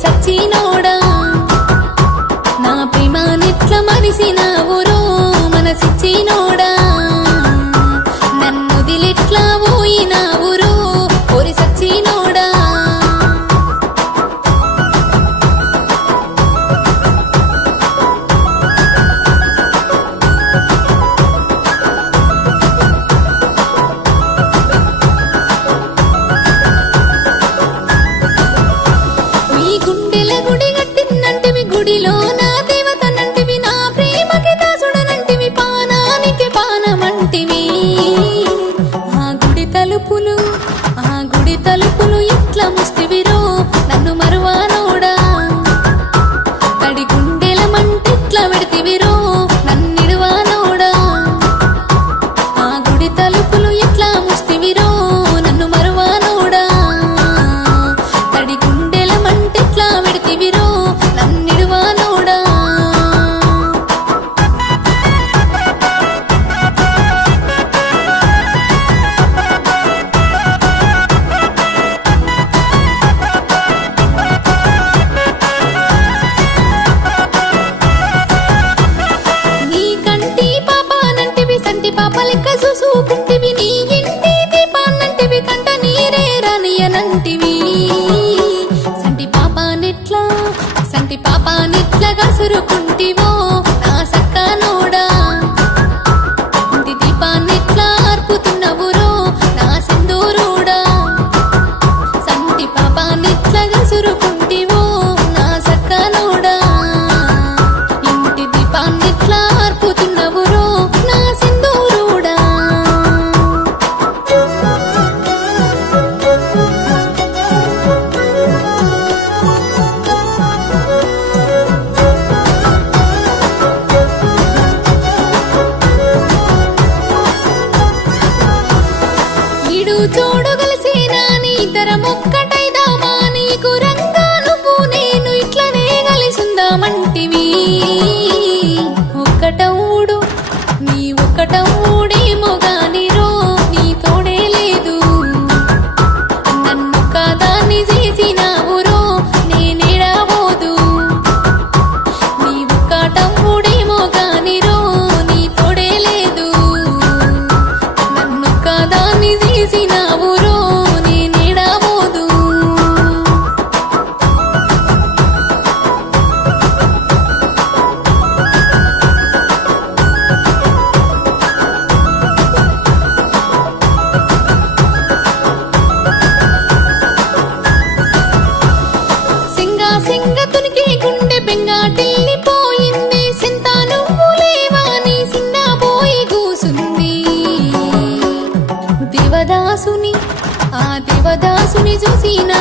సచ్చినోడా నా ప్రేమానెట్ల మరిసినావురో మనసిచ్చినోడా నన్ను దిలెట్లా పోయినావురో ఓరి సచ్చినోడా గుడిలో నా దేవతనంటివి నా ప్రేమకి దాసుడనంటివి పానానికి పానమంటివి ఆ గుడి తలుపులు ఎట్లా ముస్తివిరో నన్ను మరువానోడా తడి గుండెల మంటెట్లా పెడితివిరో నన్నిడువానోడా ఆ గుడి తలుపులు ఎట్లా ముస్తివిరో నన్ను మరువానోడా తడి గుండెల మంటెట్లా పెడితివిరో పాపలెక్క చూసుకుంటివి నీ ఇంటి దీపాన్నంటివి కంట నీరే రానియనంటివి సంటి పాపానెట్లా గసురుకుంటివో నా సక్కనోడా ఇంటి దీపాన్నెట్లా ఆర్పుతున్నవురో నా సింధూరుడా సంటి పాపానెట్లా గసురుకుంటివో నా సక్కనోడా ఇంటి దీపాన్నెట్లా ఆర్పుతున్నవురో నా చూడగలసేనా నీ ఇద్దరం ఒక్కటైదామా నీకు రంగా నువ్వు నేను ఇట్లనే కలిసుందామంటివి ఒక్కటవుడు నీ ఒక్కటవుడేమో గానిరో నీ తోడే లేదు నన్ను కాదాన్ని చేసినావురో నేనేడబోదు నీ ఒక్కటవుడేమో గానిరో నీ తోడే లేదు నన్ను కాదాన్ని చేసినావురో నేనేడబోదు సింగతునికి గుండె బెంగాటిల్లిపోయింది సింతా నువ్వు లేవాని సిన్న పోయి కూసుంది దేవదాసుని చూసిన